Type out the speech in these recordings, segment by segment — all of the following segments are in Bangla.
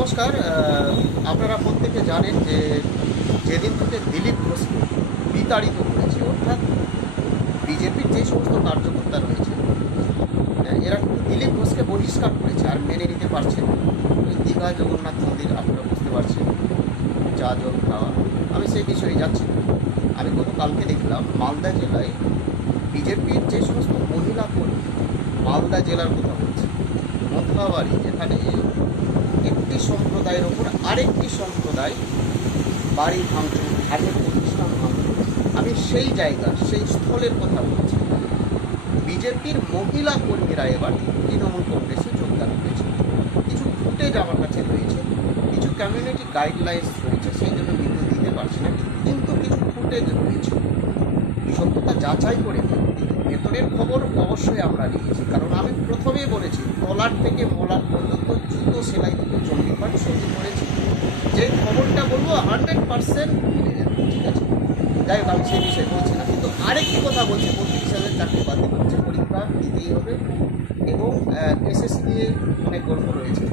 নমস্কার। আপনারা প্রত্যেকে জানেন যে যেদিন থেকে দিলীপ ঘোষকে বিতাড়িত করেছে, অর্থাৎ বিজেপির যে সমস্ত কার্যকর্তা রয়েছে এরা কিন্তু দিলীপ ঘোষকে বহিষ্কার করেছে আর মেনে নিতে পারছে না। দীঘা জগন্নাথ মন্দির আপনারা বুঝতে পারছেন, চা জল খাওয়া, আমি সেই বিষয়ে যাচ্ছি না। আমি গতকালকে দেখলাম মালদা জেলায় বিজেপির যে সমস্ত মহিলা কর্মী, মালদা জেলার কথা বলছি, মথুরাবাড়ি, যেখানে একটি সম্প্রদায়ের ওপর আরেকটি সম্প্রদায় বাড়ি ভাঙচুর, ঘাটের প্রতিষ্ঠান ভাঙচুর, আমি সেই জায়গা সেই স্থলের কথা বলছি। বিজেপির মহিলা কর্মীরা এবার তৃণমূল কংগ্রেসে যোগদান করেছে। কিছু ফুটেজ আমার কাছে রয়েছে, কিছু কমিউনিটি গাইডলাইন্স রয়েছে, সেই জন্য ভিডিও দিতে পারছি না, কিন্তু কিছু ফুটেজ রয়েছে। সত্যতা যাচাই করে ভেতরের খবর অবশ্যই আমরা নিয়েছি, কারণ আমি প্রথমেই বলেছি তলার থেকে মোলার পর্যন্ত জুতো সেলাই থেকে চণ্ডীপাঠ সত্যি করেছি। যে খবরটা বলবো 100% মিলে যাবে, ঠিক আছে? যাই হোক, আমি সেই বিষয়ে বলছি না, কিন্তু আরেকটি কথা বলছি, 32,000 চাকরি বাতিল হচ্ছে, পরীক্ষা দিতেই হবে এবং এসএসসি নিয়ে অনেক গল্প রয়েছে,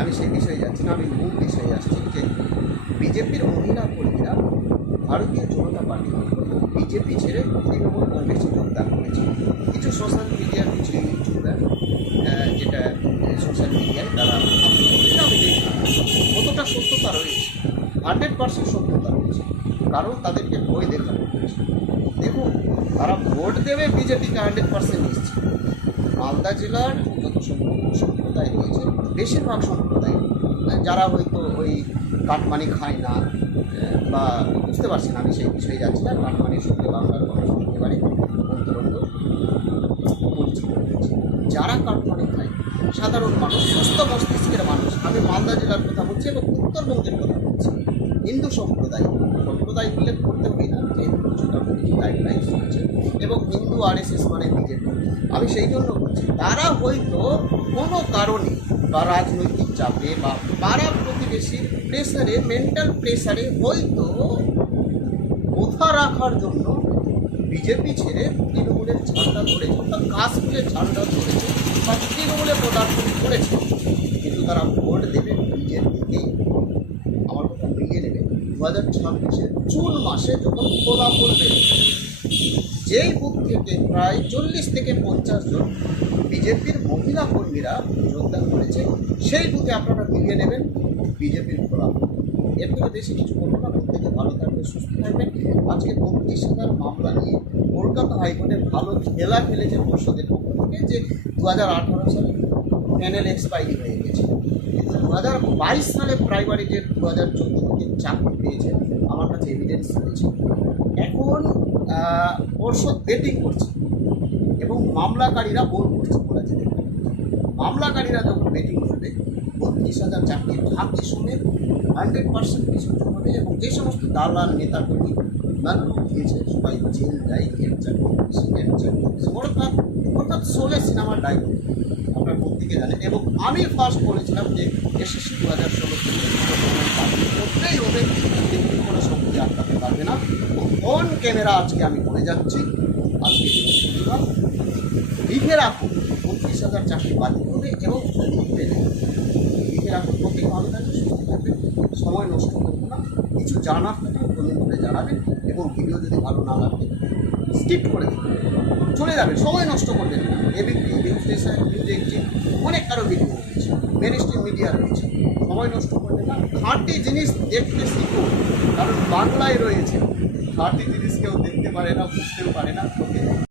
আমি সেই বিষয়ে যাচ্ছি না। আমি মূল বিষয়ে আসছি যে বিজেপির মহিলা কর্মীরা ভারতীয় জনতা পার্টি বিজেপি ছেড়ে তৃণমূল কংগ্রেসে যোগদান করেছে। কিছু সোশ্যাল মিডিয়ার কিছু ইউটিউবার, যেটা সোশ্যাল মিডিয়ায় তারা আমি দেখলাম কতটা সত্যতা রয়েছে, 100% সত্যতা রয়েছে, কারণ তাদেরকে ভয় দেখানো হয়েছে। দেখুন, তারা ভোট দেবে বিজেপিকে 100% নিশ্চিত। মালদা জেলার যত সম্প্রদায় রয়েছে, বেশিরভাগ সম্প্রদায় যারা হয়তো ওই কাটমানি খায় না বা বুঝতে পারছি না, আমি সেই বিষয়ে যাচ্ছি না। কাটমানির সঙ্গে বাংলার মানুষ একেবারে অন্তরঙ্গ পরিচিত রয়েছে। যারা কাটমানি খায়, সাধারণ মানুষ, সুস্থ মস্তিষ্কের মানুষ, আমি মালদা জেলার কথা বলছি এবং উত্তরবঙ্গের কথা বলছি, হিন্দু সম্প্রদায় উল্লেখ করতে হয় না, যেহেতু কিছুটা গাইডলাইন্স রয়েছে, এবং হিন্দু আরএসএস মানে বিজেপি, আমি সেই জন্য বলছি তারা হয়তো কোনো কারণে বা রাজনৈতিক চাপে বা পাড়া প্রতিবেশীর প্রেসারে, মেন্টাল প্রেসারে হয়তো কোথা রাখার জন্য বিজেপি ছেড়ে তৃণমূলের ঝান্ডা ধরেছে, অর্থাৎ কাশ্মীরের ঝান্ডা ধরেছে বা তৃণমূলে পদার্পণ করেছে, কিন্তু তারা ভোট দেবে বিজেপিকেই। আমার কথা মিলিয়ে নেবে 2026 জুন মাসে যখন ফলাফল বেরোবে, যেই বুথ থেকে প্রায় 40 থেকে 50 জন বিজেপির মহিলা কর্মীরা যোগদান করেছে, সেই বুথে আপনারা মিলিয়ে নেবেন বিজেপির ফলাফল। এর থেকে বেশি কিছু বলবো না। প্রত্যেকে ভালো থাকবে, সুস্থ থাকবেন। আজকে 32,000 মামলা নিয়ে কলকাতা হাইকোর্টে ভালো খেলা খেলেছে পর্ষদের পক্ষ থেকে, যে 2018 সালে প্যানেল এক্সপায়ারি হয়ে গেছে, 2022 সালে প্রাইমারিতে 2014 থেকে চাকরি পেয়েছে, আমার কাছে এভিডেন্স রয়েছে। এখন পর্ষদ বেটিং করছে এবং মামলাকারীরা বোল করছে, বলা যেতে পারে। মামলাকারীরা যখন বেটিং করবে, 32,000 চাকরির ভাগ্যে শুনে 100% কিছু হবে, এবং যে সমস্ত দালাল নেতাকর্মী মানুষ দিয়েছে সবাই জেল যায়, অর্থাৎ 16 সিনেমার ডায়লগ আপনার প্রত্যেকে জানেন। এবং আমি ফার্স্ট বলেছিলাম যে এসএসসি 2016 করতেই হবে, কিন্তু কোনো শক্তি আটকাতে পারবে না। অন ক্যামেরা আজকে আমি বলে যাচ্ছি, আজকে বৃহস্পতিবার, লিখে রাখুন 32,000 চাকরি বাতিল হবে, এবং লিখে রাখুন। প্রত্যেকে ভালো থাকবে, সুস্থ থাকবে, সময় নষ্ট করবো না। কিছু জানার থাকলে কমেন্ট করে জানাবেন, এবং ভিডিও যদি ভালো না লাগে স্কিপ করে দেবেন, চলে যাবে, সময় নষ্ট করবেন না। এবিপি, নিউজ স্টেশন, নিউজ 18, অনেক কারো ভিডিও রয়েছে, মেন স্ট্রিম মিডিয়া রয়েছে, সময় নষ্ট করবেন না। খাঁটি জিনিস দেখতে শিখুন, কারণ বাংলায় রয়েছে। খাঁটি জিনিস কেউ দেখতে পারে না, বুঝতেও পারে না।